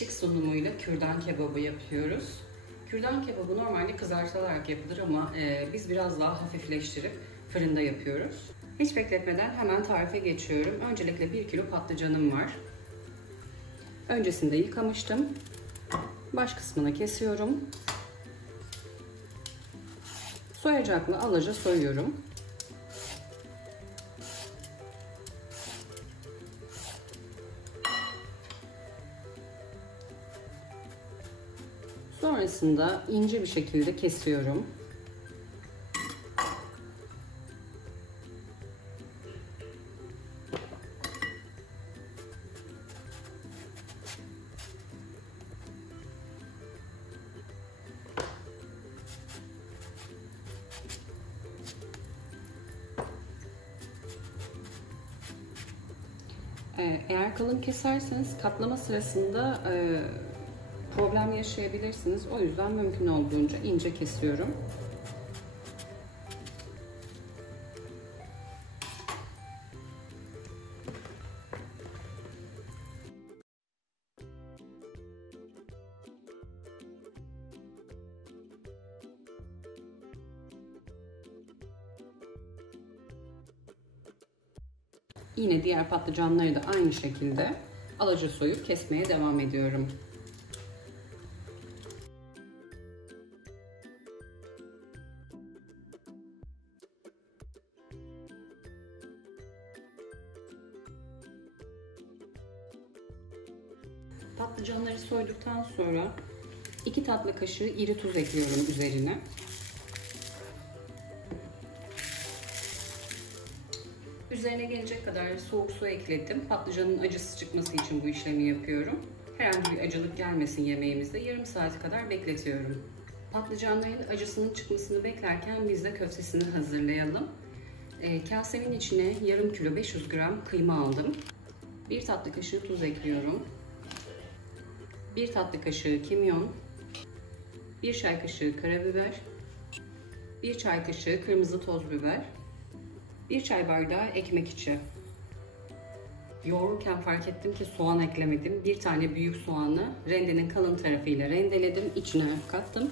şık sunumuyla kürdan kebabı yapıyoruz. Kürdan kebabı normalde kızartılarak yapılır ama biz biraz daha hafifleştirip fırında yapıyoruz. Hiç bekletmeden hemen tarife geçiyorum. Öncelikle 1 kilo patlıcanım var. Öncesinde yıkamıştım. Baş kısmını kesiyorum. Soyacakla alaca soyuyorum. Sonrasında ince bir şekilde kesiyorum. Eğer kalın keserseniz katlama sırasında problem yaşayabilirsiniz. O yüzden mümkün olduğunca ince kesiyorum. Yine diğer patlıcanları da aynı şekilde alaca soyup kesmeye devam ediyorum. Patlıcanları soyduktan sonra 2 tatlı kaşığı iri tuz ekliyorum üzerine. Üzerine gelecek kadar soğuk su ekledim. Patlıcanın acısı çıkması için bu işlemi yapıyorum. Herhangi bir acılık gelmesin yemeğimizde. Yarım saat kadar bekletiyorum. Patlıcanların acısının çıkmasını beklerken biz de köftesini hazırlayalım. Kasemin içine yarım kilo 500 gram kıyma aldım. 1 tatlı kaşığı tuz ekliyorum. 1 tatlı kaşığı kimyon. 1 çay kaşığı karabiber. 1 çay kaşığı kırmızı toz biber. 1 çay bardağı ekmek içi. Yoğururken fark ettim ki soğan eklemedim. 1 tane büyük soğanı rendenin kalın tarafıyla rendeledim. İçine kattım.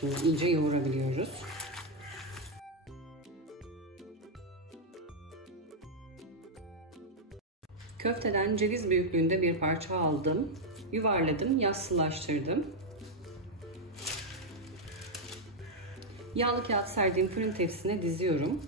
Şimdi iyice yoğurabiliyoruz. Köfteden ceviz büyüklüğünde bir parça aldım. Yuvarladım, yassılaştırdım. Yağlı kağıt serdiğim fırın tepsisine diziyorum.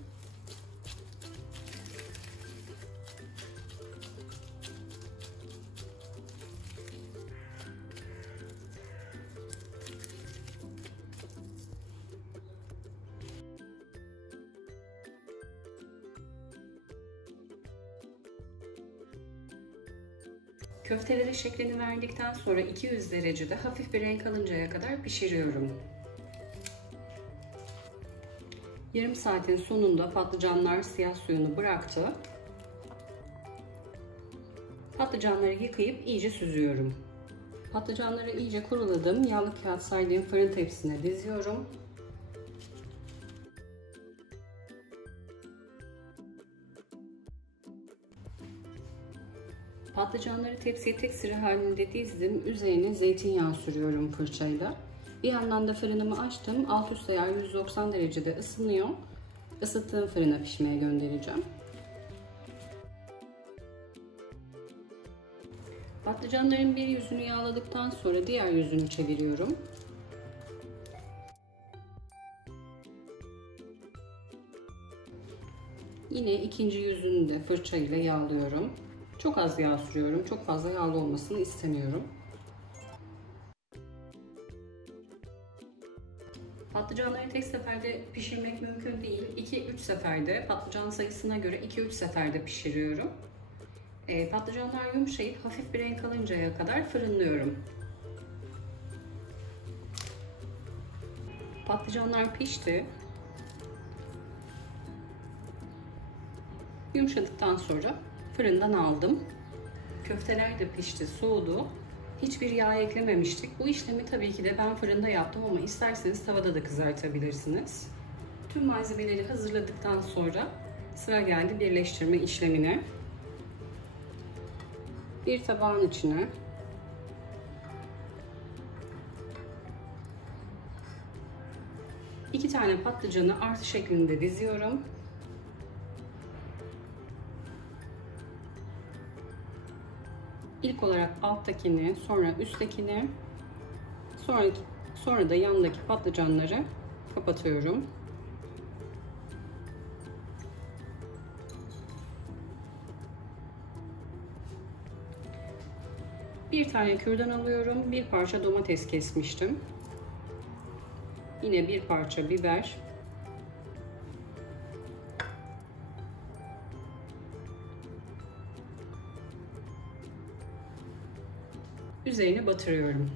Köftelere şeklini verdikten sonra 200 derecede hafif bir renk alıncaya kadar pişiriyorum. Yarım saatin sonunda patlıcanlar siyah suyunu bıraktı. Patlıcanları yıkayıp iyice süzüyorum. Patlıcanları iyice kuruladım. Yağlı kağıt serdığım fırın tepsisine diziyorum. Patlıcanları tepsiye tek sıra halinde dizdim. Üzerine zeytinyağı sürüyorum fırçayla. Bir yandan da fırınımı açtım. Alt üst ayar 190 derecede ısınıyor. Isıttığım fırına pişmeye göndereceğim. Patlıcanların bir yüzünü yağladıktan sonra diğer yüzünü çeviriyorum. Yine ikinci yüzünü de fırçayla yağlıyorum. Çok az yağ sürüyorum. Çok fazla yağlı olmasını istemiyorum. Patlıcanları tek seferde pişirmek mümkün değil. 2-3 seferde, patlıcan sayısına göre 2-3 seferde pişiriyorum. Patlıcanlar yumuşayıp hafif bir renk alıncaya kadar fırınlıyorum. Patlıcanlar pişti. Yumuşadıktan sonra fırından aldım. Köfteler de pişti, soğudu. Hiçbir yağ eklememiştik. Bu işlemi tabii ki de ben fırında yaptım ama isterseniz tavada da kızartabilirsiniz. Tüm malzemeleri hazırladıktan sonra sıra geldi birleştirme işlemine. Bir tabağın içine 2 tane patlıcanı artı şeklinde diziyorum. İlk olarak alttakini, sonra üsttekini, sonra da yandaki patlıcanları kapatıyorum. Bir tane kürdan alıyorum. Bir parça domates kesmiştim. Yine bir parça biber. Üzerine batırıyorum.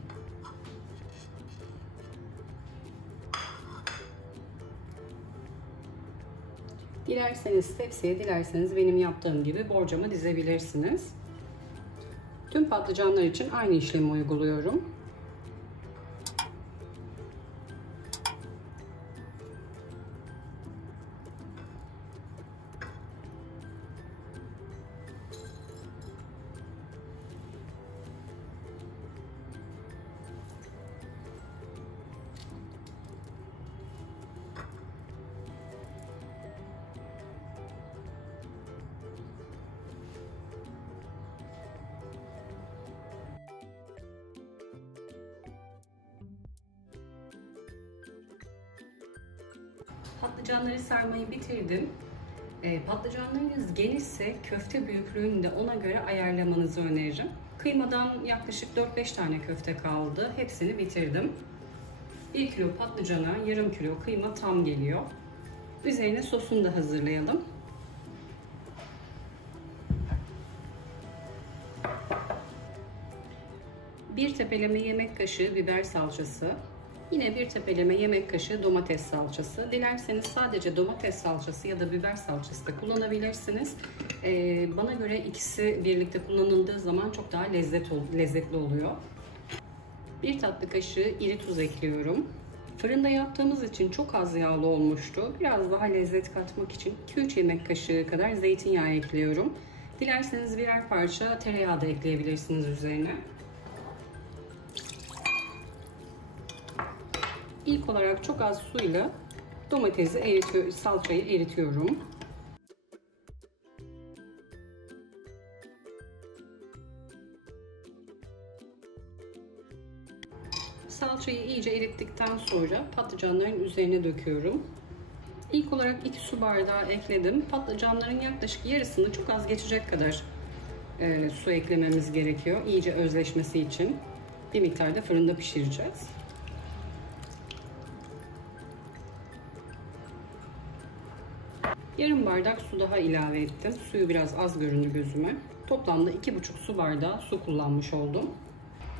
Dilerseniz tepsiye, dilerseniz benim yaptığım gibi borcama dizebilirsiniz. Tüm patlıcanlar için aynı işlemi uyguluyorum. Patlıcanları sarmayı bitirdim. Patlıcanlarınız genişse köfte büyüklüğünü de ona göre ayarlamanızı öneririm. Kıymadan yaklaşık 4-5 tane köfte kaldı. Hepsini bitirdim. 1 kilo patlıcana yarım kilo kıyma tam geliyor. Üzerine sosunu da hazırlayalım. Bir tepeleme yemek kaşığı biber salçası. Yine bir tepeleme yemek kaşığı domates salçası. Dilerseniz sadece domates salçası ya da biber salçası da kullanabilirsiniz. Bana göre ikisi birlikte kullanıldığı zaman çok daha lezzetli oluyor. Bir tatlı kaşığı iri tuz ekliyorum. Fırında yaptığımız için çok az yağlı olmuştu. Biraz daha lezzet katmak için 2-3 yemek kaşığı kadar zeytinyağı ekliyorum. Dilerseniz birer parça tereyağı da ekleyebilirsiniz üzerine. İlk olarak çok az suyla salçayı eritiyorum. Salçayı iyice erittikten sonra patlıcanların üzerine döküyorum. İlk olarak 2 su bardağı ekledim. Patlıcanların yaklaşık yarısını çok az geçecek kadar su eklememiz gerekiyor. İyice özleşmesi için. Bir miktar da fırında pişireceğiz. Yarım bardak su daha ilave ettim. Suyu biraz az göründü gözüme. Toplamda 2,5 su bardağı su kullanmış oldum.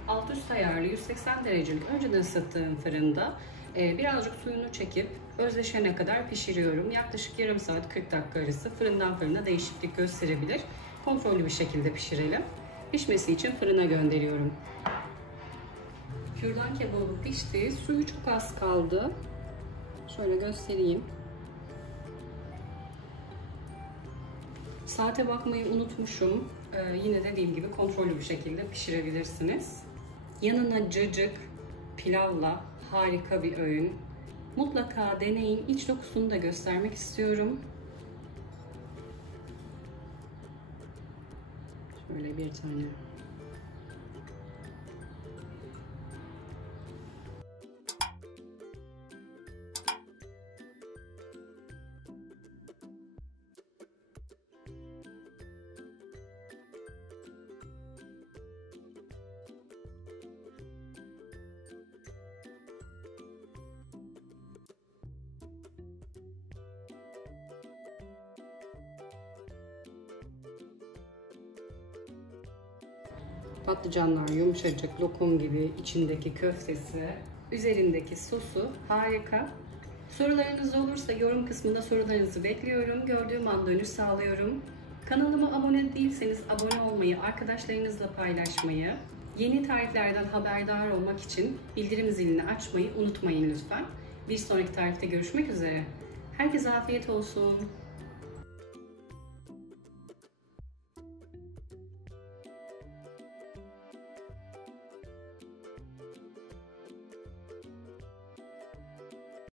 Alt üst ayarlı 180 derecelik önceden ısıttığım fırında birazcık suyunu çekip özleşene kadar pişiriyorum. Yaklaşık yarım saat 40 dakika arası fırından fırına değişiklik gösterebilir. Kontrollü bir şekilde pişirelim. Pişmesi için fırına gönderiyorum. Kürdan kebabı pişti. Suyu çok az kaldı. Şöyle göstereyim. Saate bakmayı unutmuşum. Yine dediğim gibi kontrollü bir şekilde pişirebilirsiniz. Yanına cacık, pilavla harika bir öğün. Mutlaka deneyin. İç dokusunu da göstermek istiyorum. Şöyle bir tane. Patlıcanlar yumuşacık, lokum gibi, içindeki köftesi, üzerindeki sosu harika. Sorularınız olursa yorum kısmında sorularınızı bekliyorum. Gördüğüm an dönüş sağlıyorum. Kanalıma abone değilseniz abone olmayı, arkadaşlarınızla paylaşmayı, yeni tariflerden haberdar olmak için bildirim zilini açmayı unutmayın lütfen. Bir sonraki tarifte görüşmek üzere. Herkese afiyet olsun.